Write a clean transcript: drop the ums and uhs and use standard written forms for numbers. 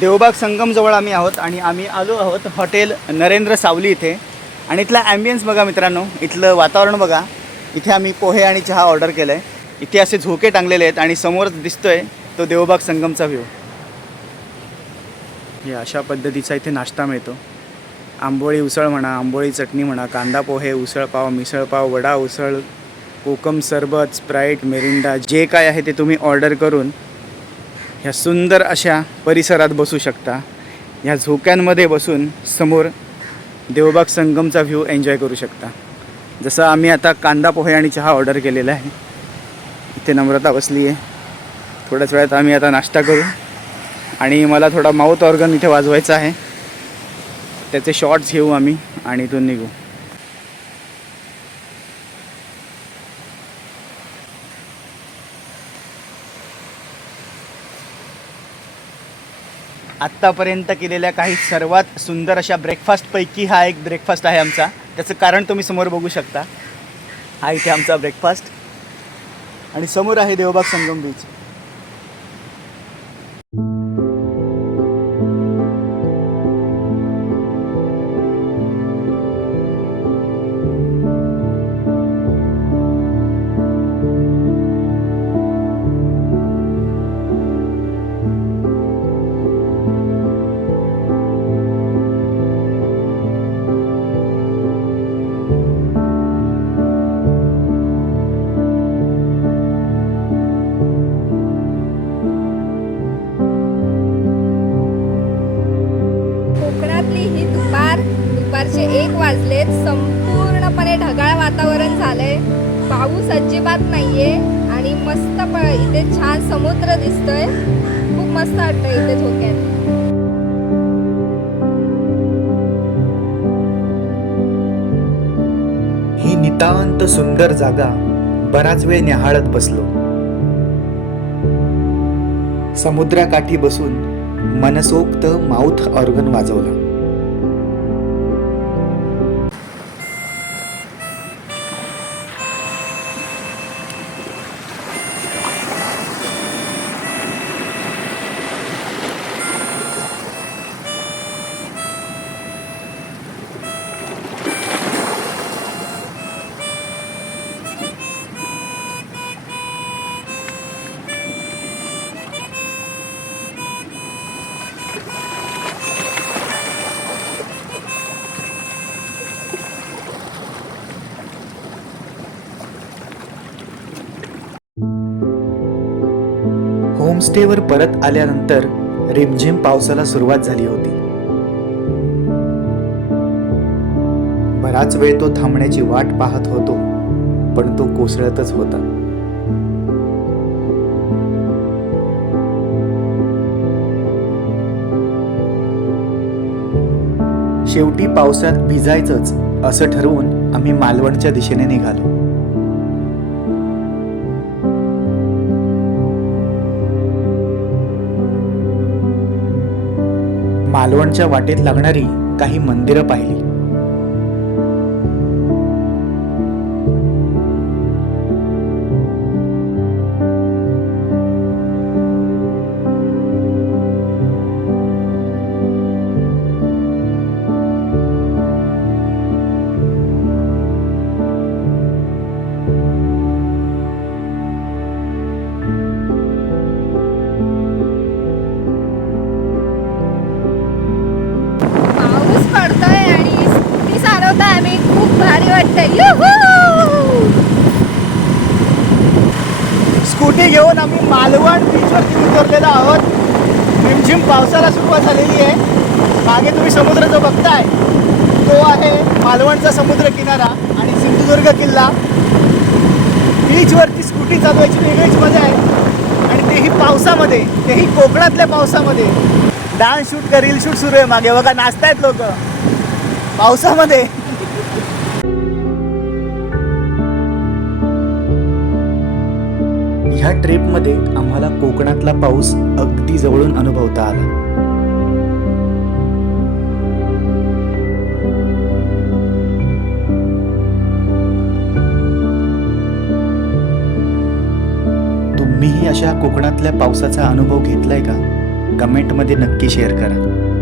देवबाग संगमजवळ आम्ही आहोत आणि आम्ही आलो आहोत हॉटेल नरेंद्र सावली इथे. आणि इथला ॲम्बियन्स बघा मित्रांनो, इथलं वातावरण बघा. इथे आम्ही पोहे आणि चहा ऑर्डर केलं आहे. इथे असे झोके टांगलेले आहेत आणि समोरच दिसतोय तो देवबाग संगमचा व्ह्यू. हे अशा पद्धतीचा इथे नाश्ता मिळतो. आंबोळी उसळ म्हणा, आंबोळी चटणी म्हणा, कांदा पोहे, उसळपाव, मिसळपाव, वडा उसळ, कोकम सरबत, स्प्राईट, मेरिंडा, जे काय आहे ते तुम्ही ऑर्डर करून ह्या सुंदर अशा परिसरात बसू शकता. ह्या झोक्यांमध्ये बसून समोर देवबाग संगमचा व्ह्यू एन्जॉय करू शकता. जसं आम्ही आता कांदा पोहे आणि चहा ऑर्डर केलेला आहे. इथे नम्रता बसली आहे. थोड्याच वेळात आम्ही आता नाश्ता करू आणि मला थोडा माउथ ऑर्गन इथे वाजवायचा आहे. त्याचे शॉर्ट्स घेऊ आम्ही आणि इथून निघू. आत्तापर्यंत केलेल्या काही सर्वात सुंदर अशा ब्रेकफास्टपैकी हा एक ब्रेकफास्ट आहे आमचा. त्याचं कारण तुम्ही समोर बघू शकता. हा इथे आमचा ब्रेकफास्ट आणि समोर आहे देवबाग संगम बीच. दुपारचे 1 वाजलेत. संपूर्णपणे ढगाळ वातावरण झालंय. पाऊस अजिबात नाहीये आणि मस्त इथे छान समुद्र दिसतोय. खूप मस्त वाटतं इथे झोक्यात. ही नितांत सुंदर जागा बराच वेळ न्याहाळत बसलो. समुद्राकाठी बसून मनसोक्त माउथ ऑर्गन वाजवला. होमस्टेवर परत आल्यानंतर रिमझिम पावसाला सुरुवात झाली होती. बराच वेळ तो थांबण्याची वाट पाहत होतो, पण तो कोसळतच होता. शेवटी पावसात भिजायचंच असं ठरवून आम्ही मालवणच्या दिशेने निघालो. मालवणच्या वाटेत लागणारी काही मंदिरं पाहिली. स्कूटी घेऊन आम्ही मालवण बीचवरती उतरलेलो आहोत. रिमझिम पावसाला सुरुवात झालेली आहे. मागे तुम्ही समुद्र जो बघताय तो आहे मालवणचा समुद्र किनारा आणि सिंधुदुर्ग किल्ला. बीचवरती स्कूटी चालवायची वेगळीच मजा आहे आणि तेही पावसामध्ये, तेही कोकणातल्या पावसामध्ये. डान्स शूट का रील शूट सुरू आहे मागे बघा, नाचतायत लोक पावसामध्ये. ह्या ट्रिपमध्ये आम्हाला कोकणातला पाऊस अगदी जवळून अनुभवता आला. तुम्हीही अशा कोकणातल्या पावसाचा अनुभव घेतलाय का? कमेंटमध्ये नक्की शेअर करा.